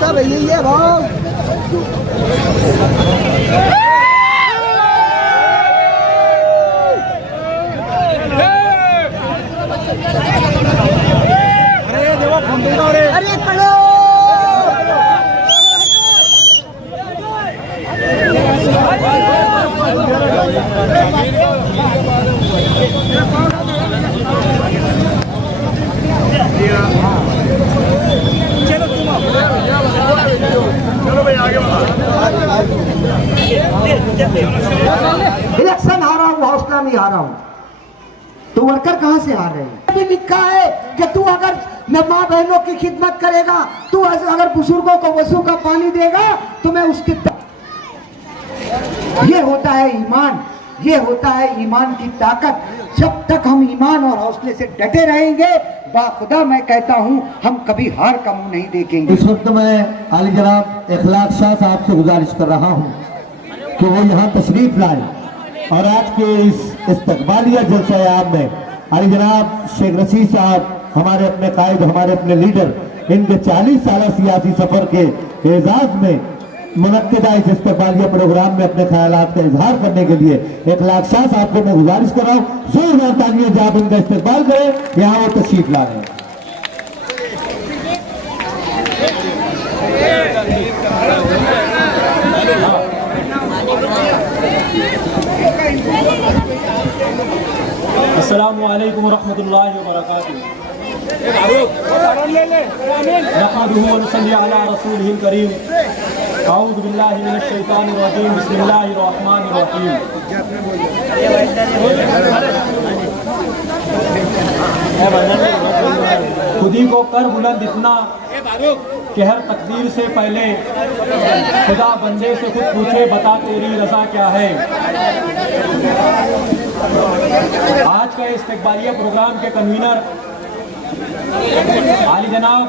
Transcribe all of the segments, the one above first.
सब यही है भाव। अरे पढ़ो इलेक्शन हारा हूँ, हौसला नहीं हारा हूँ। तो वर्कर कहाँ से आ रहे हैं? अभी लिखा है कि तू अगर माँ बहनों की खिदमत करेगा, तू अगर बुजुर्गों को वजू का पानी देगा तो मैं उसकी ये होता है ईमान, ये होता है ईमान की ताकत। जब तक हम ईमान और हौसले से डटे रहेंगे, बाखुदा मैं कहता हूँ हम कभी हार का मुंह नहीं देखेंगे। इस वक्त मैं आली जनाब इखलाक शाह साहब से गुजारिश कर रहा हूँ कि वो यहाँ तशरीफ लाए और आज के इस इस्तकबालिया जलसा आम में आली जनाब शेख रशीद साहब, हमारे अपने कायद, हमारे अपने लीडर, इनके 40 साल सियासी सफर के एजाज में मुनक्किदा इस इस्तकबालिया प्रोग्राम में अपने ख्यालात का इजहार करने के लिए इखलाक शाह साहब को मैं गुजारिश कर रहा हूँ जोरदार तालियां जब इनका इस्तेमाल करें, यहाँ वो तशरीफ ला रहे हैं। अस्सलामु अलैकुम रहमतुल्लाहि व बरकातुहू। नहमदुहु व नसल्ली अला रसूलिहिल करीम। अऊज़ु बिल्लाहि मिनश शैतानिर रजीम। बिस्मिल्लाहिर रहमानिर रहीम। खुदी को कर बुलंद इतना कि हर तकदीर से पहले खुदा बंदे से खुद पूछे, बता तेरी रज़ा क्या है। आज का इस्तकबालिया प्रोग्राम के कन्वीनर आली जनाब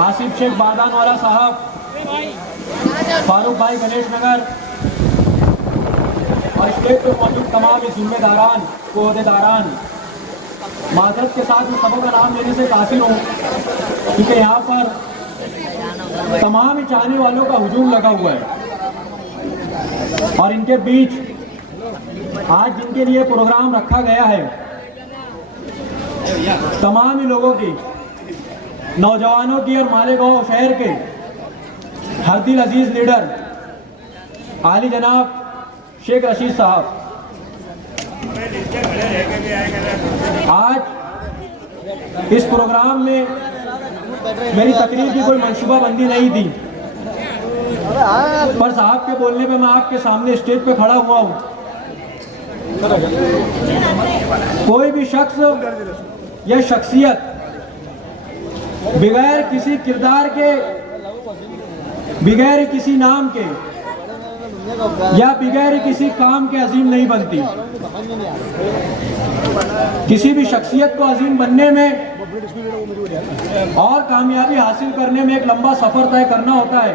आसिफ शेख बादानवाला साहब, फारूक भाई गणेश नगर और स्टेट पर मौजूद तमाम जिम्मेदारान को अहदेदारान, माजरत के साथ मैं सबों का नाम लेने से कासिर हूँ क्योंकि यहाँ पर तमाम चाहने वालों का हुजूम लगा हुआ है और इनके बीच आज जिनके लिए प्रोग्राम रखा गया है, तमाम ही लोगों की, नौजवानों की और मालेगांव शहर के हर दिल अजीज लीडर आली जनाब शेख रशीद साहब, आज इस प्रोग्राम में मेरी तकरीर की कोई मंसूबाबंदी नहीं थी, पर साहब के बोलने पे मैं आपके सामने स्टेज पे खड़ा हुआ हूँ। कोई भी शख्स या शख्सियत बगैर किसी किरदार के, बगैर किसी नाम के या बगैर किसी काम के अजीम नहीं बनती। किसी भी शख्सियत को अजीम बनने में और कामयाबी हासिल करने में एक लंबा सफर तय करना होता है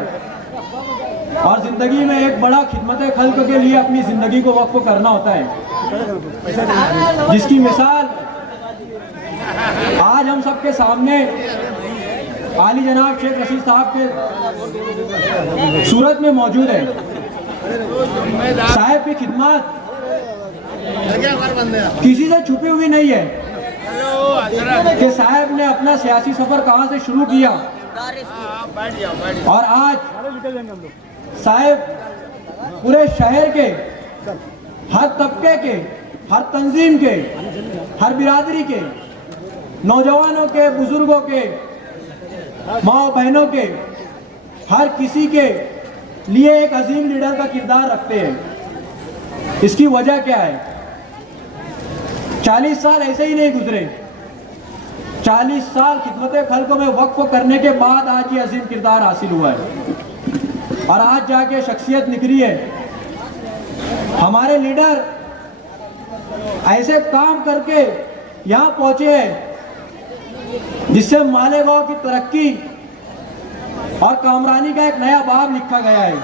और जिंदगी में एक बड़ा खिदमत खल्क के लिए अपनी जिंदगी को वक्फ करना होता है, जिसकी मिसाल आज हम सबके सामने आली जनाब शेख रशीद साहब के सूरत में मौजूद है। साहब की खिदमत किसी से छुपी हुई नहीं है कि साहब ने अपना सियासी सफर कहां से शुरू किया और आज साहब पूरे शहर के हर तबके के, हर तंजीम के, हर बिरादरी के, नौजवानों के, बुजुर्गों के, माँ बहनों के, हर किसी के लिए एक अजीम लीडर का किरदार रखते हैं। इसकी वजह क्या है? 40 साल ऐसे ही नहीं गुजरे, 40 साल खिदमत खल्क में वक्फ करने के बाद आज ये अजीम किरदार हासिल हुआ है और आज जाके शख्सियत निखरी है। हमारे लीडर ऐसे काम करके यहाँ पहुंचे हैं जिससे मालेगांव की तरक्की और कामरानी का एक नया बाब लिखा गया है।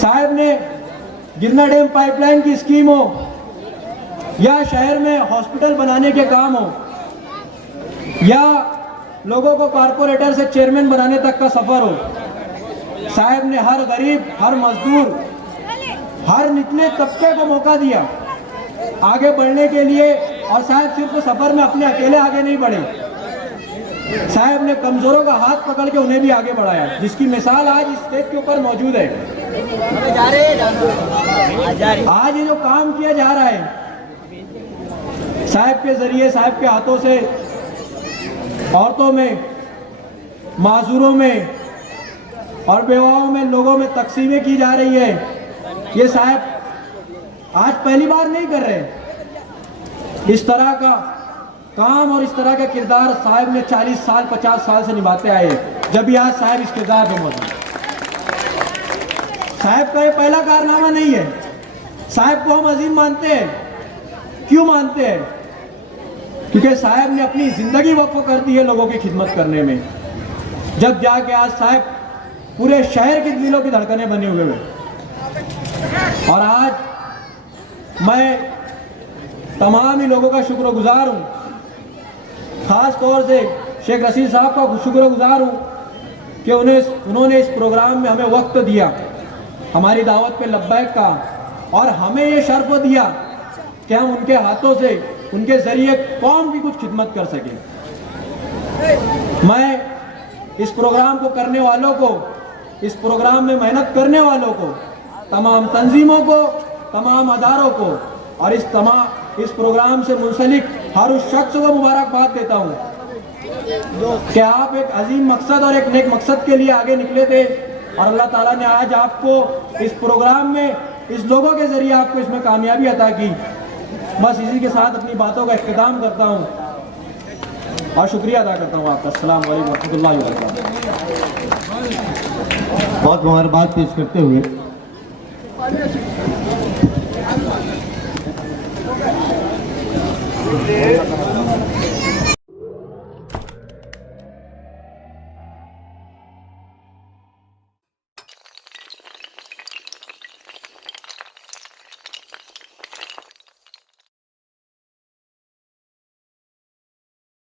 साहब ने गिरना डैम पाइपलाइन की स्कीम हो या शहर में हॉस्पिटल बनाने के काम हो, या लोगों को कारपोरेटर से चेयरमैन बनाने तक का सफर हो, साहब ने हर गरीब, हर मजदूर, हर निचले तबके को मौका दिया आगे बढ़ने के लिए। और साहब सिर्फ सफर में अपने अकेले आगे नहीं बढ़े, साहब ने कमजोरों का हाथ पकड़ के उन्हें भी आगे बढ़ाया, जिसकी मिसाल आज इस स्टेज के ऊपर मौजूद है। आज ये जो काम किया जा रहा है साहब के जरिए, साहब के हाथों से औरतों में, माजूरों में और बेवाओं में, लोगों में तकसीमें की जा रही है, ये साहब आज पहली बार नहीं कर रहे। इस तरह का काम और इस तरह का किरदार साहब ने 40 साल 50 साल से निभाते आए, जब भी आज साहब इस किरदार में मौजूद। साहब का ये पहला कारनामा नहीं है। साहब को हम अजीम मानते हैं। क्यों मानते हैं? क्योंकि साहब ने अपनी जिंदगी वक्फ कर दी है लोगों की खिदमत करने में। जब जाके आज साहब पूरे शहर के दिलों की धड़कनें बने हुए हैं। और आज मैं तमाम ही लोगों का शुक्रगुजार हूँ, खास तौर से शेख रशीद साहब का शुक्रगुजार हूँ कि उन्होंने इस प्रोग्राम में हमें वक्त दिया, हमारी दावत पे लब्बैक कहा और हमें ये शर्फ दिया कि हम उनके हाथों से, उनके जरिए कौम की कुछ खिदमत कर सकें। मैं इस प्रोग्राम को करने वालों को, इस प्रोग्राम में मेहनत करने वालों को, तमाम तंजीमों को, तमाम अदारों को और इस प्रोग्राम से मुंसलिक हर उस शख्स को मुबारकबाद देता हूँ कि आप एक अजीम मकसद और एक नेक मकसद के लिए आगे निकले थे और अल्लाह ताला ने आज आपको इस प्रोग्राम में, इस लोगों के जरिए आपको इसमें कामयाबी अता की। बस इसी के साथ अपनी बातों का इख्तिताम करता हूँ और शुक्रिया अदा करता हूँ आपका। अस्सलाम वालेकुम रहमतुल्लाहि व बरकातहू। बहुत मुबारकबाद पेश करते हुए